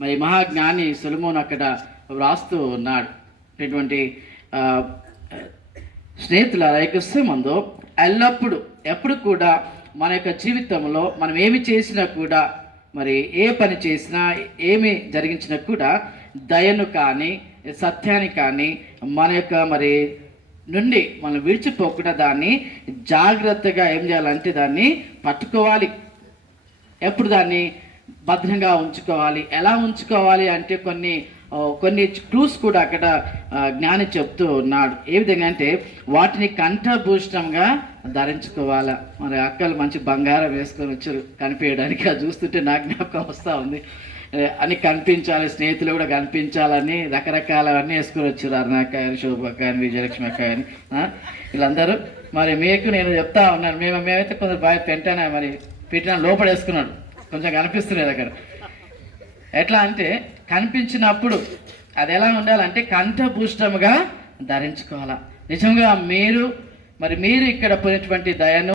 మరి మహాజ్ఞాని సొలొమోను అక్కడ వ్రాస్తూ ఉన్నాడు. ఇటువంటి స్నేహితుల ముందు ఎల్లప్పుడూ ఎప్పుడు కూడా మన యొక్క జీవితంలో మనం ఏమి చేసినా కూడా, మరి ఏ పని చేసినా ఏమి జరిగించినా కూడా దయను కానీ సత్యాన్ని కానీ మన యొక్క మరి నుండి మనం విడిచిపోకుండా దాన్ని జాగ్రత్తగా ఏం చేయాలంటే దాన్ని పట్టుకోవాలి. ఎప్పుడు దాన్ని భద్రంగా ఉంచుకోవాలి. ఎలా ఉంచుకోవాలి అంటే కొన్ని క్లూస్ కూడా అక్కడ జ్ఞాని చెప్తూ ఉన్నాడు. ఏ విధంగా అంటే వాటిని కంఠభూషణంగా ధరించుకోవాలా. మరి అక్కలు మంచి బంగారం వేసుకొని వచ్చారు కనిపించడానికి. అది చూస్తుంటే నా జ్ఞాపకం వస్తూ ఉంది. అని కనిపించాలి, స్నేహితులు కూడా కనిపించాలని రకరకాలవన్నీ వేసుకొని వచ్చారు. అరుణాక్క అని, శోభక్క అని, విజయలక్ష్మి అక్క అని, వీళ్ళందరూ. మరి మీకు నేను చెప్తా ఉన్నాను, మేమైతే కొందరు బాగా పెంటానే మరి పెట్టిన లోపల వేసుకున్నాడు, కొంచెం కనిపిస్తున్నది అక్కడ. ఎట్లా అంటే కనిపించినప్పుడు అది ఎలా ఉండాలంటే కంఠభూషణముగా ధరించుకోవాలా. నిజంగా మీరు ఇక్కడ పోయినటువంటి దయను